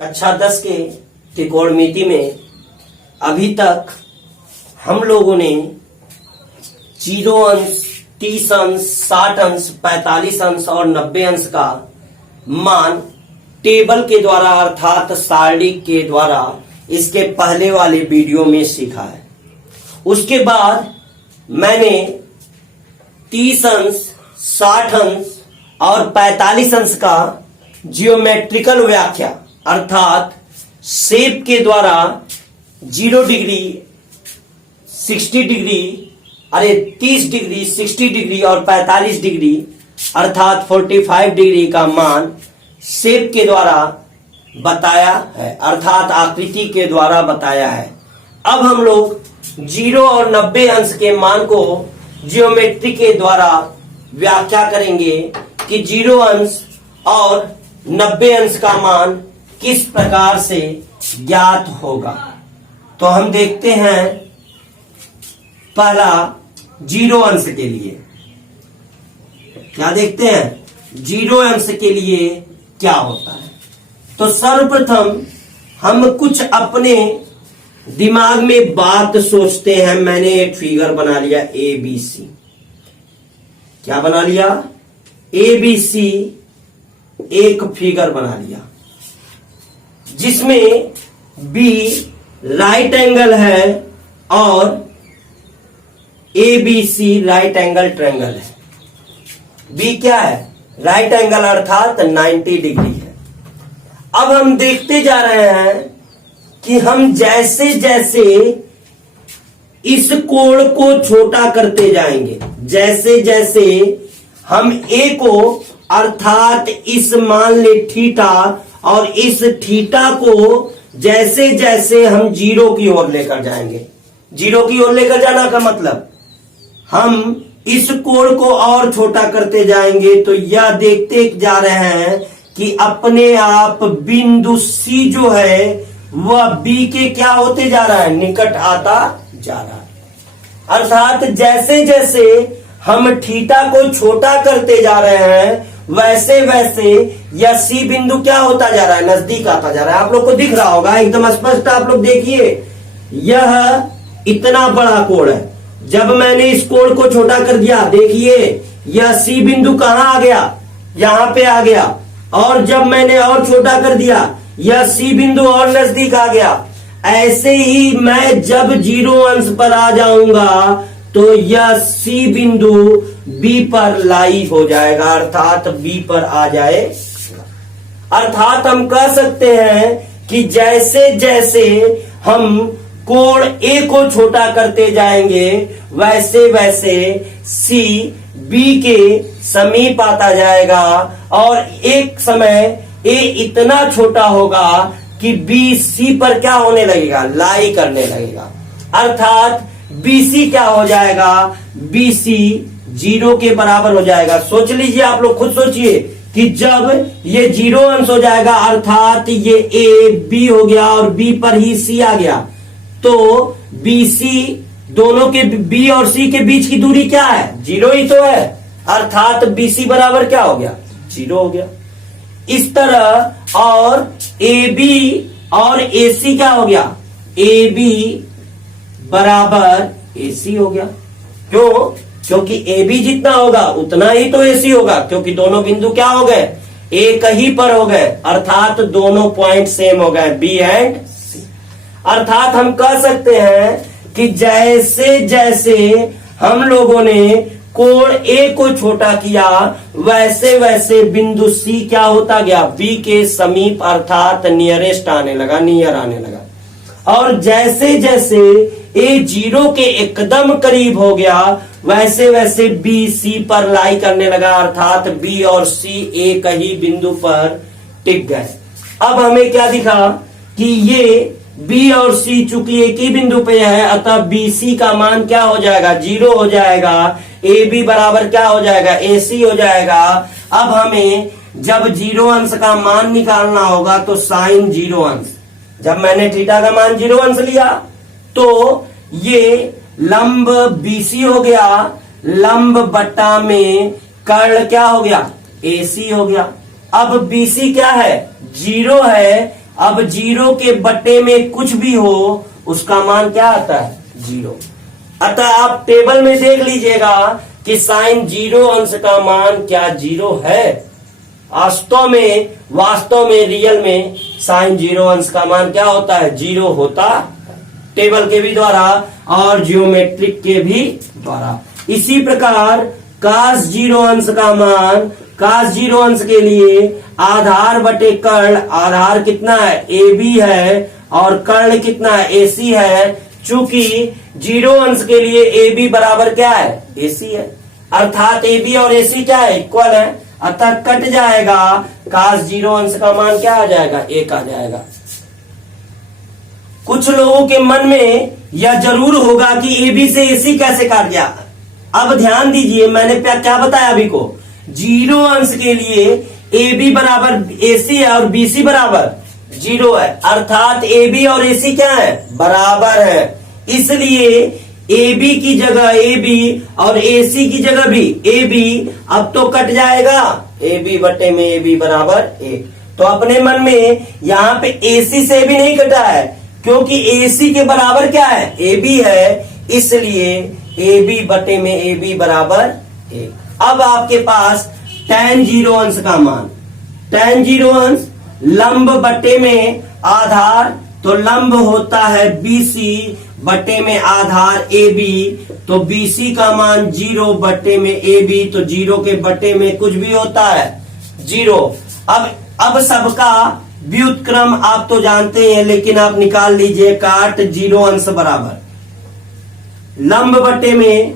कक्षा 10 के त्रिकोणमिति में अभी तक हम लोगों ने 0 अंश, 30 अंश, 60 अंश, 45 अंश और 90 अंश का मान टेबल के द्वारा अर्थात सारणी के द्वारा इसके पहले वाले वीडियो में सीखा है। उसके बाद मैंने 30 अंश, 60 अंश और 45 अंश का जियोमेट्रिकल व्याख्या अर्थात शेप के द्वारा 0 डिग्री, 60 डिग्री, 30 डिग्री, 60 डिग्री और 45 डिग्री अर्थात 45 डिग्री का मान शेप के द्वारा बताया है अर्थात आकृति के द्वारा बताया है। अब हम लोग 0 और 90 अंश के मान को जियोमेट्री के द्वारा व्याख्या करेंगे कि 0 अंश और 90 अंश का मान किस प्रकार से ज्ञात होगा। तो हम देखते हैं पहला 0 अंश के लिए क्या देखते हैं। 0 अंश के लिए क्या होता है तो सर्वप्रथम हम कुछ अपने दिमाग में बात सोचते हैं। मैंने एक फिगर बना लिया ABC। क्या बना लिया? ABC एक फिगर बना लिया जिसमें B राइट एंगल है और ABC राइट एंगल ट्रायंगल है। B क्या है? राइट एंगल अर्थात 90 डिग्री है। अब हम देखते जा रहे हैं कि हम जैसे जैसे इस कोण को छोटा करते जाएंगे, जैसे जैसे हम A को अर्थात इस मान ले थीटा और इस थीटा को जैसे जैसे हम 0 की ओर लेकर जाएंगे। 0 की ओर लेकर जाना का मतलब हम इस कोण को और छोटा करते जाएंगे तो यह देखते जा रहे हैं कि अपने आप बिंदु C जो है वह B के क्या होते जा रहा है? निकट आता जा रहा है। अर्थात जैसे जैसे हम थीटा को छोटा करते जा रहे हैं वैसे वैसे यह C बिंदु क्या होता जा रहा है? नजदीक आता जा रहा है। आप लोग को दिख रहा होगा एकदम स्पष्ट। आप लोग देखिए यह इतना बड़ा कोण है। जब मैंने इस कोण को छोटा कर दिया देखिए यह C बिंदु कहां आ गया? यहां पे आ गया। और जब मैंने और छोटा कर दिया यह C बिंदु और नजदीक आ गया। ऐसे ही मैं जब 0 अंश पर आ जाऊंगा तो यह C बिंदु B पर लाई हो जाएगा अर्थात B पर आ जाए। अर्थात हम कह सकते हैं कि जैसे जैसे हम कोण A को छोटा करते जाएंगे वैसे वैसे C B के समीप आता जाएगा और एक समय A इतना छोटा होगा कि B C पर क्या होने लगेगा? लाई करने लगेगा। अर्थात BC क्या हो जाएगा? BC 0 के बराबर हो जाएगा। सोच लीजिए, आप लोग खुद सोचिए कि जब ये 0 अंश हो जाएगा अर्थात ये A B हो गया और B पर ही C आ गया तो BC दोनों के B और C के बीच की दूरी क्या है? 0 ही तो है। अर्थात BC बराबर क्या हो गया? 0 हो गया। इस तरह और AB और AC क्या हो गया? AB बराबर AC हो गया। क्यों? क्योंकि AB जितना होगा उतना ही तो AC होगा क्योंकि दोनों बिंदु क्या हो गए? एक ही पर हो गए अर्थात दोनों पॉइंट सेम हो गए B एंड C। अर्थात हम कह सकते हैं कि जैसे जैसे हम लोगों ने कोण A को छोटा किया वैसे वैसे बिंदु C क्या होता गया? B के समीप अर्थात नियरेस्ट आने लगा, नियर आने लगा। और जैसे जैसे A 0 के एकदम करीब हो गया वैसे वैसे B C पर लाई करने लगा अर्थात B और C एक ही बिंदु पर टिक गए। अब हमें क्या दिखा कि ये B और C चूंकि एक ही बिंदु पे है अतः BC का मान क्या हो जाएगा? 0 हो जाएगा। AB बराबर क्या हो जाएगा? AC हो जाएगा। अब हमें जब 0 अंश का मान निकालना होगा तो साइन 0 अंश। जब मैंने थीटा का मान 0 अंश लिया तो ये लंब BC हो गया, लंब बट्टा में कर्ण क्या हो गया? AC हो गया। अब BC क्या है? 0 है अब 0 के बट्टे में कुछ भी हो उसका मान क्या आता है? 0। अतः आप टेबल में देख लीजिएगा कि साइन 0 अंश का मान क्या 0 है? वास्तव में रियल में साइन 0 अंश का मान क्या होता है? 0 होता। टेबल के भी द्वारा और जियोमेट्रिक के भी द्वारा। इसी प्रकार cos 0 अंश का मान, cos 0 अंश के लिए आधार बटे कर्ण, आधार कितना है? AB है और कर्ण कितना है? AC है। चूंकि 0 अंश के लिए AB बराबर क्या है? AC है, अर्थात AB और AC क्या है? इक्वल है। अतः कट जाएगा, cos 0 अंश का मान क्या आ जाएगा? 1 आ जाएगा। कुछ लोगों के मन में यह जरूर होगा कि AB से AC कैसे काट गया। अब ध्यान दीजिए, मैंने क्या बताया अभी को? 0 अंश के लिए AB बराबर AC है और BC बराबर 0 है, अर्थात AB और AC क्या है? बराबर है। इसलिए AB की जगह AB और AC की जगह भी AB, अब तो कट जाएगा AB बटे में AB बराबर 1। तो अपने मन में यहां पे AC से भी नहीं कटा है, क्योंकि AC के बराबर क्या है? AB है, इसलिए AB बटे में AB बराबर 1। अब आपके पास tan 0 अंश का मान, tan 0 अंश लंब बटे में आधार, तो लंब होता है BC बटे में आधार AB, तो BC का मान 0 बटे में AB, तो 0 के बटे में कुछ भी होता है 0। अब सबका व्युत्क्रम आप तो जानते हैं, लेकिन आप निकाल लीजिए। काट 0 अंश बराबर लंब बटे में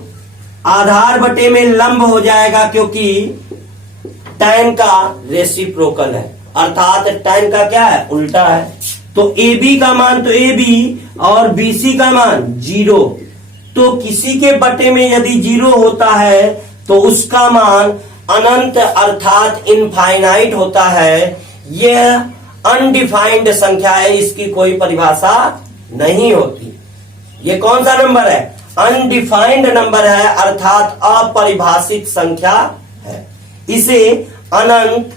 आधार बटे में लंब हो जाएगा, क्योंकि tan का रेसिप्रोकल है, अर्थात tan का क्या है? उल्टा है। तो AB का मान तो AB और BC का मान 0। तो किसी के बटे में यदि 0 होता है तो उसका मान अनंत अर्थात इनफाइनाइट होता है। यह अनडिफाइंड संख्या है, इसकी कोई परिभाषा नहीं होती। ये कौन सा नंबर है? अनडिफाइंड नंबर है, अर्थात अपरिभाषित संख्या है। इसे अनंत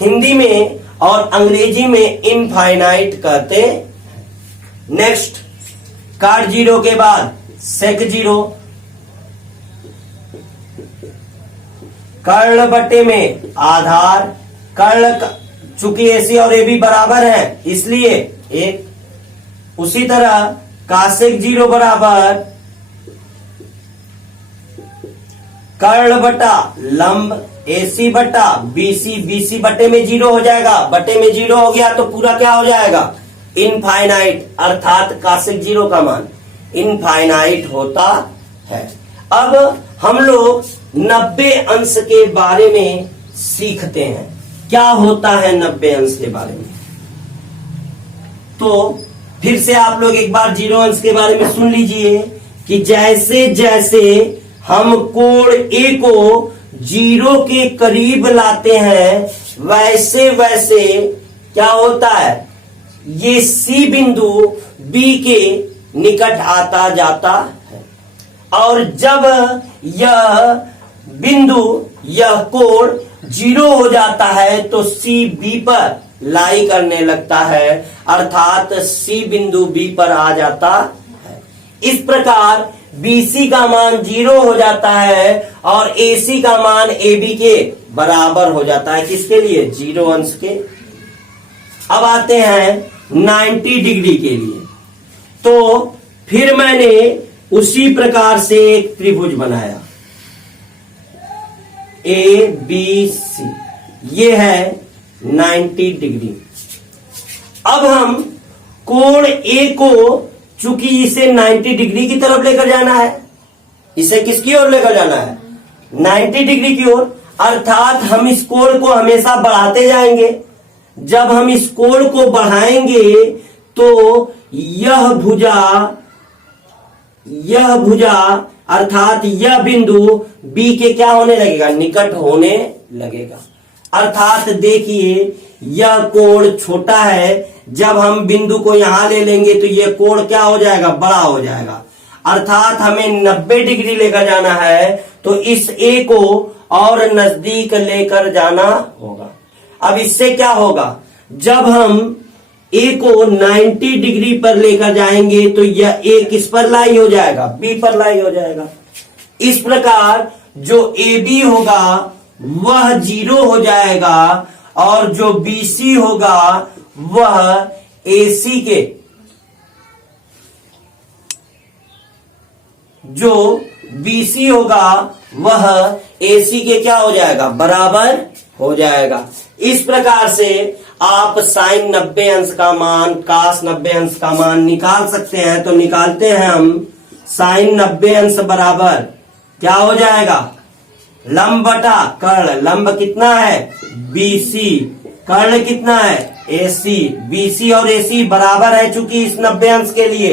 हिंदी में और अंग्रेजी में इनफाइनाइट कहते हैं। नेक्स्ट, काट 0 के बाद सेक 0, कर्ण बटे में आधार, कर्ण चूंकि AC और AB बराबर है इसलिए 1। उसी तरह कासेक 0 बराबर कर्ण बटा लंब AC बटा BC, BC बटे में 0 हो जाएगा, बटे में 0 हो गया तो पूरा क्या हो जाएगा? इनफाइनाइट, अर्थात कासेक 0 का मान इनफाइनाइट होता है। अब हम लोग 90 अंश के बारे में सीखते हैं। क्या होता है 90 अंश के बारे में? तो फिर से आप लोग एक बार 0 अंश के बारे में सुन लीजिए कि जैसे जैसे हम कोण A को 0 के करीब लाते हैं वैसे वैसे क्या होता है? ये C बिंदु B के निकट आता जाता है, और जब यह बिंदु, यह कोण 0 हो जाता है तो C B पर लाई करने लगता है, अर्थात C बिंदु B पर आ जाता है। इस प्रकार BC का मान 0 हो जाता है और AC का मान AB के बराबर हो जाता है। किसके लिए? 0 अंश के। अब आते हैं 90 डिग्री के लिए। तो फिर मैंने उसी प्रकार से एक त्रिभुज बनाया ABC, ये है 90 डिग्री। अब हम कोण A को, चूंकि इसे 90 डिग्री की तरफ लेकर जाना है, इसे किसकी ओर लेकर जाना है? 90 डिग्री की ओर, अर्थात हम इस कोण को हमेशा बढ़ाते जाएंगे। जब हम इस कोण को बढ़ाएंगे तो यह भुजा अर्थात यह बिंदु B के क्या होने लगेगा? निकट होने लगेगा। अर्थात देखिए यह कोण छोटा है, जब हम बिंदु को यहां ले लेंगे तो यह कोण क्या हो जाएगा? बड़ा हो जाएगा। अर्थात हमें 90 डिग्री लेकर जाना है तो इस A को और नजदीक लेकर जाना होगा। अब इससे क्या होगा? जब हम ए को 90 डिग्री पर लेकर जाएंगे तो यह ए किस पर लाई हो जाएगा, बी पर लाई हो जाएगा। इस प्रकार जो ए बी होगा वह 0 हो जाएगा और जो बी सी होगा वह ए सी के, जो बी सी होगा वह ए सी के क्या हो जाएगा, बराबर हो जाएगा। इस प्रकार से आप साइन 90 अंश का मान, कास 90 अंश का मान निकाल सकते हैं। तो निकालते हैं हम, साइन 90 अंश बराबर क्या हो जाएगा, लंब बटा कर्ण। लंब कितना है, बीसी, कर्ण कितना है, एसी। बीसी और एसी बराबर है चूंकि इस 90 अंश के लिए,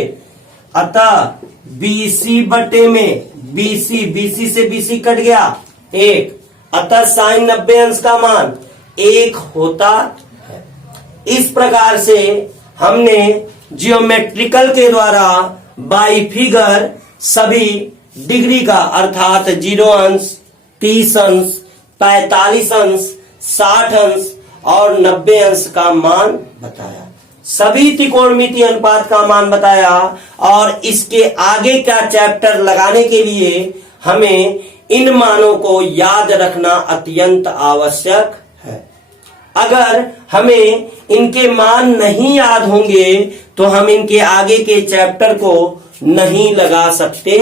अतः बीसी बटे में बीसी, बीसी से बीसी कट गया 1, अतः साइन 90 अंश का मान 1 होता है। इस प्रकार से हमने जियोमेट्रिकल के द्वारा बाई फिगर सभी डिग्री का अर्थात 0 अंश, 30 अंश, 45 अंश, 60 अंश और 90 अंश का मान बताया। सभी त्रिकोणमितीय अनुपात का मान बताया और इसके आगे का चैप्टर लगाने के लिए हमें इन मानों को याद रखना अत्यंत आवश्यक है। अगर हमें इनके मान नहीं याद होंगे तो हम इनके आगे के चैप्टर को नहीं लगा सकते।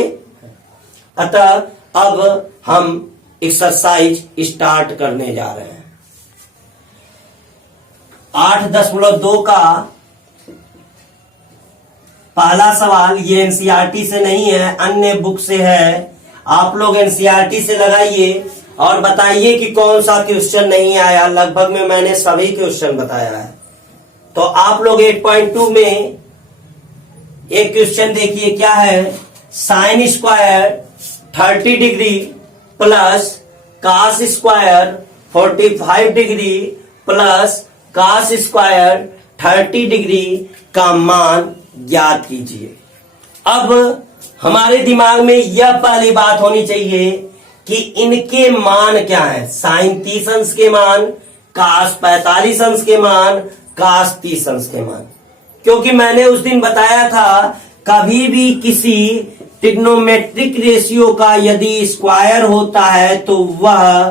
अतः अब हम एक्सरसाइज स्टार्ट करने जा रहे हैं। 8.2 का पहला सवाल, ये एनसीईआरटी से नहीं है, अन्य बुक से है। आप लोग एनसीईआरटी से लगाइए और बताइए कि कौन सा क्वेश्चन नहीं आया। लगभग में मैंने सभी क्वेश्चन बताया है। तो आप लोग 8.2 में एक क्वेश्चन देखिए, क्या है, sine square 30 degree plus cos square 45 degree plus cos square 30 degree का मान ज्ञात कीजिए। अब हमारे दिमाग में यह पहली बात होनी चाहिए कि इनके मान क्या है। साइन 30 अंश के मान, कास 45 अंश के मान, कास 30 अंश के मान। क्योंकि मैंने उस दिन बताया था कभी भी किसी ट्रिग्नोमेट्रिक रेशियो का यदि स्क्वायर होता है तो वह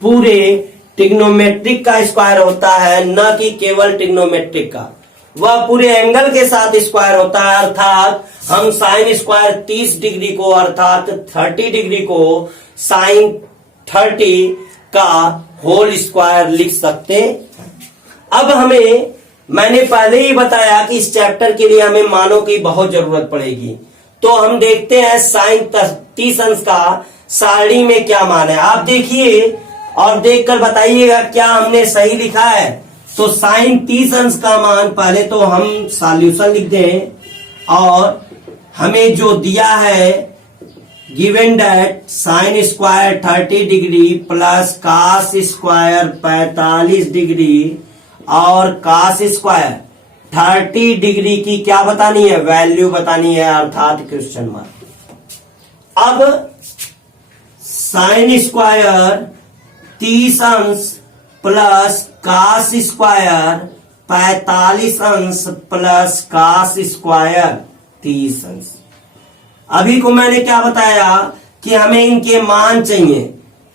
पूरे ट्रिग्नोमेट्रिक का स्क्वायर होता है, न कि केवल ट्रिग्नोमेट्रिक का। वह पूरे एंगल के साथ स्क्वायर होता है। अर्थात हम साइन स्क्वायर 30 डिग्री को अर्थात 30 डिग्री को साइन 30 का होल स्क्वायर लिख सकते। अब मैंने पहले ही बताया कि इस चैप्टर के लिए हमें मानों की बहुत जरूरत पड़ेगी। तो हम देखते हैं साइन 30 अंश का सारणी में क्या मान है। आप देखिए और देखकर बताइएगा क्या हमने सही लिखा है। तो साइन 30 अंश का मान, पहले तो हम सॉल्यूशन लिख दें और हमें जो दिया है, given that sine square 30 degree plus cos square 45 degree और कास स्क्वायर 30 डिग्री की क्या बतानी है, वैल्यू बतानी है, अर्थात क्वेश्चन मार्क। अब साइन स्क्वायर 30 अंश प्लस कास स्क्वायर 45 अंश प्लस कास स्क्वायर 30 अंश। अभी को मैंने क्या बताया कि हमें इनके मान चाहिए।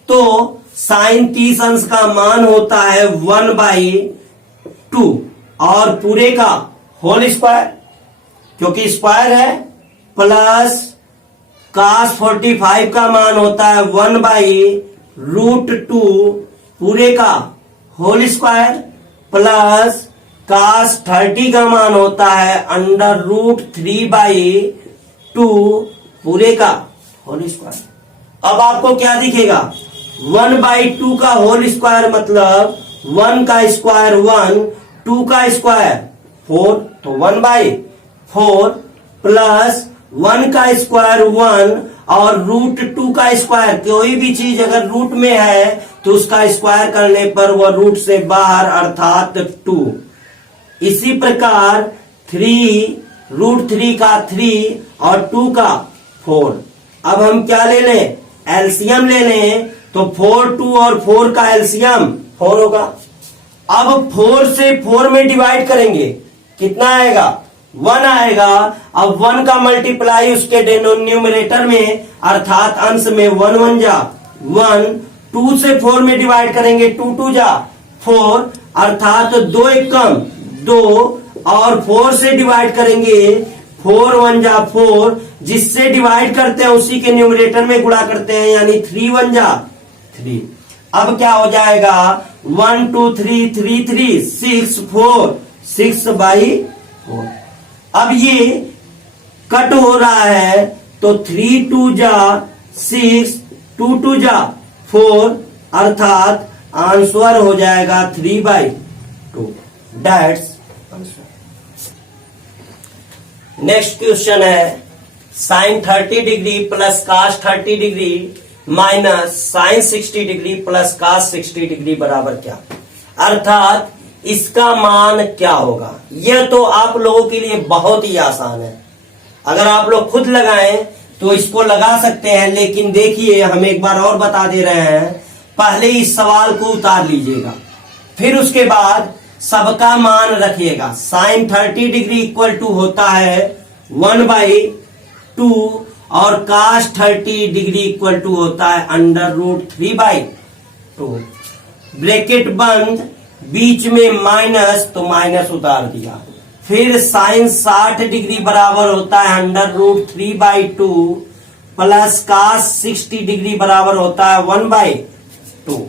तो साइन 30 अंश का मान होता है 1/2 और पूरे का होल स्क्वायर, क्योंकि स्क्वायर है, प्लस कास 45 का मान होता है 1/√2 पूरे का होल स्क्वायर प्लस कास 30 का मान होता है √3/2 पूरे का होल स्क्वायर। अब आपको क्या दिखेगा, 1/2 का होल स्क्वायर मतलब 1 का स्क्वायर 1, 2 का स्क्वायर 4, तो 1/4 प्लस 1 का स्क्वायर 1 और √2 का स्क्वायर। कोई भी चीज अगर रूट में है तो उसका स्क्वायर करने पर वह रूट से बाहर अर्थात 2। इसी प्रकार 3 का 3 और 2 का 4। अब हम क्या ले लें, एलसीएम ले लें। तो 4, 2 और 4 का एलसीएम 4 होगा। अब 4 से 4 में डिवाइड करेंगे कितना आएगा 1 आएगा। अब 1 का मल्टीप्लाई उसके न्यूमरेटर में अर्थात अंश में 1 1 जा 1, 2 से 4 में डिवाइड करेंगे 2 2 जा 4 अर्थात 2 1 कम 2 और 4 से डिवाइड करेंगे 4 1 जा 4, जिससे डिवाइड करते हैं उसी के न्यूमरेटर में गुणा करते हैं यानी 3 1 जा 3। अब क्या हो जाएगा 1 2 3 3 3 6 4 6/4। अब ये कट हो रहा है तो 3 2 जा 6 2 2 जा 4 अर्थात आंसर हो जाएगा 3/2। That's answer. नेक्स्ट क्वेश्चन है sine 30 degree plus cos 30 degree minus sine 60 degree plus cos 60 degree बराबर क्या, अर्थात इसका मान क्या होगा। यह तो आप लोगों के लिए बहुत ही आसान है, अगर आप लोग खुद लगाएं तो इसको लगा सकते हैं, लेकिन देखिए हम एक बार और बता दे रहे हैं, पहले इस सवाल को उतार लीजिएगा फिर उसके बाद सबका मान रखिएगा। साइन 30 डिग्री इक्वल टू होता है 1/2 और cos 30 डिग्री इक्वल टू होता है √3/2। ब्रैकेट बंद, बीच में माइनस तो माइनस उतार दिया, फिर साइन 60 डिग्री बराबर होता है √3/2 प्लस cos 60 डिग्री बराबर होता है 1/2।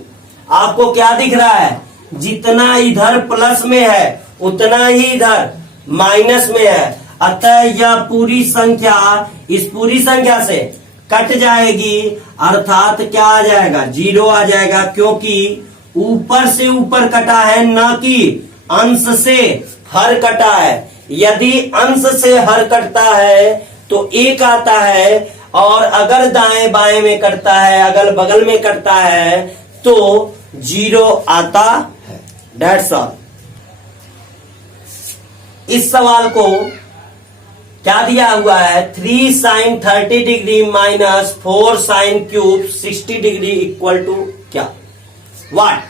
आपको क्या दिख रहा है, जितना इधर प्लस में है उतना ही इधर माइनस में है, अतः यह पूरी संख्या इस पूरी संख्या से कट जाएगी अर्थात क्या आ जाएगा 0 आ जाएगा, क्योंकि ऊपर से ऊपर कटा है न कि अंश से हर कटा है। यदि अंश से हर कटता है तो 1 आता है, और अगर दाएं बाएं में कटता है अगल बगल में कटता है तो 0 आता है। That's all. इस सवाल को क्या दिया हुआ है 3 sine 30 degree minus 4 sine cube 60 degree equal to क्या, व्हाट,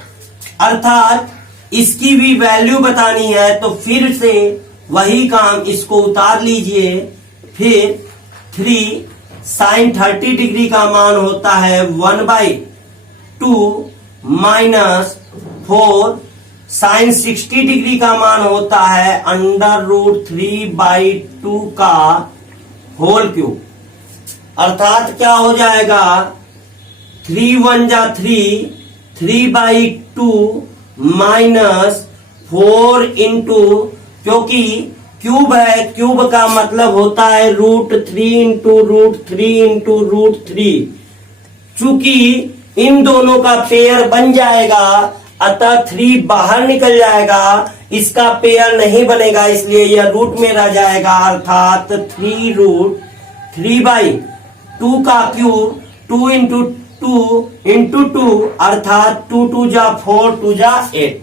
अर्थात इसकी भी वैल्यू बतानी है तो फिर से वही काम, इसको उतार लीजिए। फिर 3 साइन 30 डिग्री का मान होता है 1/2 माइनस 4 साइन 60 डिग्री का मान होता है √3/2 का होल क्यूब, अर्थात क्या हो जाएगा 3 1 जा 3 3/2 माइनस 4 इंटू, क्योंकि क्यूब है, क्यूब का मतलब होता है √3 इंटू √3 इंटू √3। चूंकि इन दोनों का पेयर बन जाएगा अतः 3 बाहर निकल जाएगा, इसका पेयर नहीं बनेगा इसलिए यह रूट में रह जाएगा, अर्थात 3√3/2 का क्यूब 2 इंटू 2 इंटू 2 अर्थात 2 2 जा 4 2 जा 8।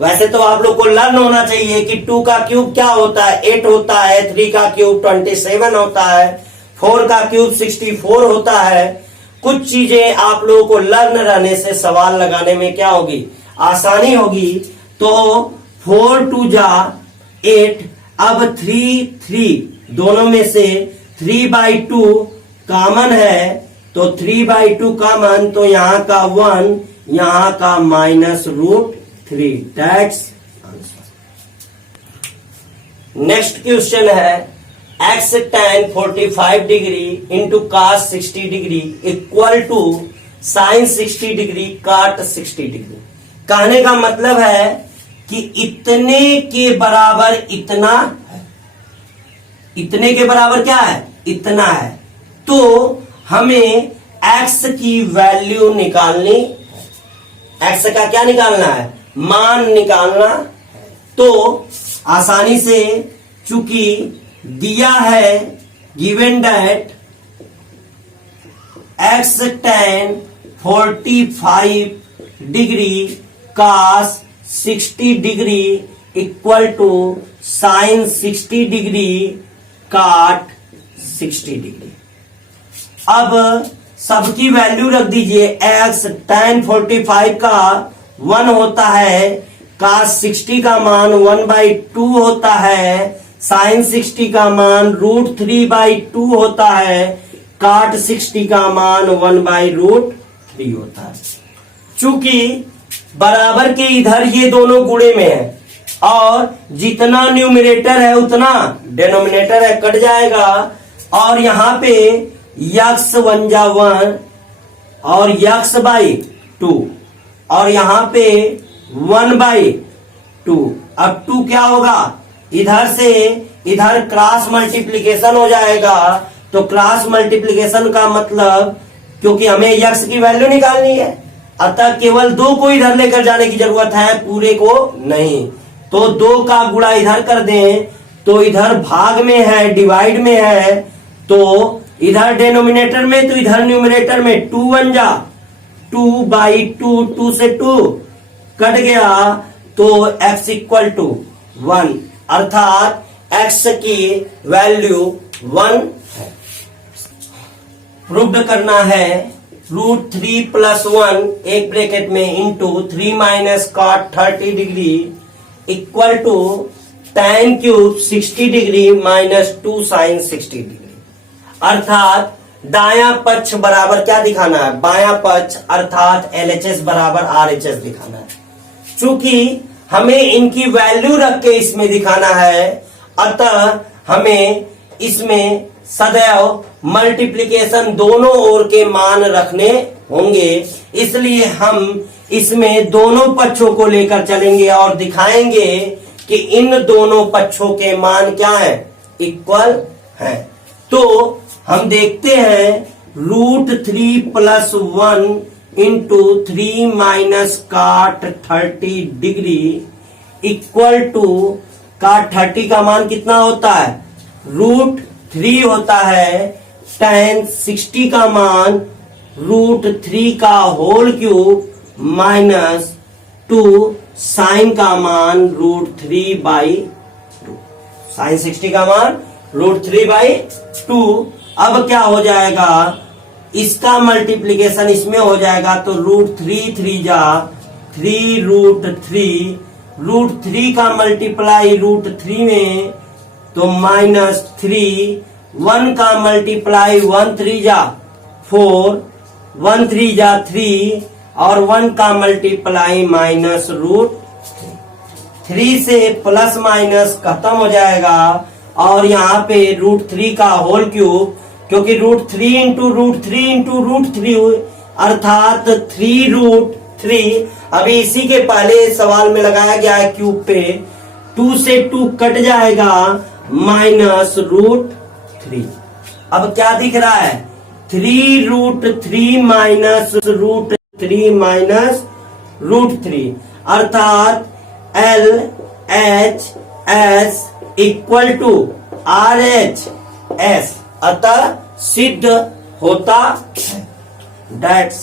वैसे तो आप लोग को लर्न होना चाहिए कि 2 का क्यूब क्या होता है 8 होता है, 3 का क्यूब 27 होता है, 4 का क्यूब 64 होता है। कुछ चीजें आप लोगों को लर्न रहने से सवाल लगाने में क्या होगी, आसानी होगी। तो 4 2 जा 8, अब 3 3 दोनों में से 3/2 कॉमन है तो 3/2 कॉमन, तो यहाँ का 1 यहाँ का -√3। That's answer. नेक्स्ट क्वेश्चन है x tan 45 degree into cos 60 degree equal to sine 60 degree cot 60 degree. कहने का मतलब है कि इतने के बराबर इतना है, इतने के बराबर क्या है इतना है, तो हमें x की वैल्यू निकालनी है। x का क्या निकालना है, मान निकालना है। तो आसानी से चूंकि दिया है given that x tan 45 degree cos 60 degree equal to sine 60 degree cot 60 degree. अब सबकी वैल्यू रख दीजिए। x tan 45 का 1 होता है, cos 60 का मान 1/2 होता है, sin 60 का मान √3/2 होता है, cot 60 का मान 1/√3 होता है। चूंकि बराबर के इधर ये दोनों गुणे में है और जितना न्यूमरेटर है उतना डिनोमिनेटर है, कट जाएगा और यहाँ पे यक्स 1 जा 1 और x/2 और यहाँ पे 1/2। अब 2 क्या होगा, इधर से इधर क्रॉस मल्टीप्लीकेशन हो जाएगा। तो क्रॉस मल्टीप्लीकेशन का मतलब, क्योंकि हमें x की वैल्यू निकालनी है, अतः केवल 2 को इधर लेकर जाने की जरूरत है, पूरे को नहीं। तो 2 का गुणा इधर कर दें तो इधर भाग में है, डिवाइड में है, तो इधर डिनोमिनेटर में तो इधर न्यूमरेटर में 2 1 जा 2/2, 2 से 2 कट गया तो x = 1, अर्थात x की वैल्यू 1 है। प्रूव्ड करना है √3 + 1 एक ब्रैकेट में into 3 - cot 30 degree equal to tan³ 60 degree -2 sin 60 degree, अर्थात दायां पक्ष बराबर क्या दिखाना है, बायां पक्ष, अर्थात LHS बराबर RHS दिखाना है। चूंकि हमें इनकी वैल्यू रख के इसमें दिखाना है, अतः हमें इसमें सदैव मल्टीप्लिकेशन दोनों ओर के मान रखने होंगे, इसलिए हम इसमें दोनों पक्षों को लेकर चलेंगे और दिखाएंगे कि इन दोनों पक्षों के मान क्या है, इक्वल है। तो हम देखते हैं √3 + 1 into 3 - cot 30 degree equal to cot 30 का मान कितना होता है, √3 होता है, tan 60 का मान √3 का होल क्यूब -2 sin का मान √3/2, sin 60 का मान √3/2। अब क्या हो जाएगा, इसका मल्टीप्लीकेशन इसमें हो जाएगा तो √3 3 जा 3√3, √3 का मल्टीप्लाई √3 में तो -3, 1 का मल्टीप्लाई 1 3 जा 4, 1 3 जा 3 और 1 का मल्टीप्लाई -√3 से प्लस माइनस खत्म हो जाएगा और यहाँ पे √3 का होल क्यूब, क्योंकि √3 इंटू √3 इंटू √3 अर्थात 3√3। अभी इसी के पहले सवाल में लगाया गया है क्यूब पे, 2 से 2 कट जाएगा -√3। अब क्या दिख रहा है, 3√3 -√3 अर्थात LHS = RHS, अतः सिद्ध होता है। That's